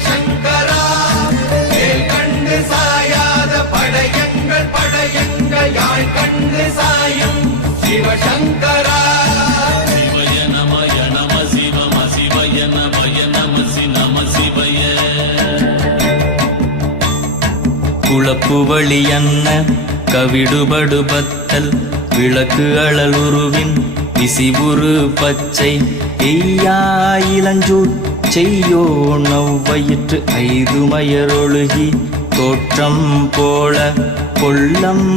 சிவசங்கரா வேல் கண்டு சாயாத படையங்கள் படையங்கள் யாழ் கண்டு சாயும் சிவசங்கரா சிவய நமய நம சிவம சிவய நமய நம நம சிவய குளப்புவழி அன்ன கவிடுபடுபத்தல் விளக்கு அழல் உருவின் விசிபுரு பச்சை எய்யாயிலஞ்சூர் செய்யோ நவ்வயிற்று ஐதுமயரொழுகி தோற்றம் போல கொள்ளம்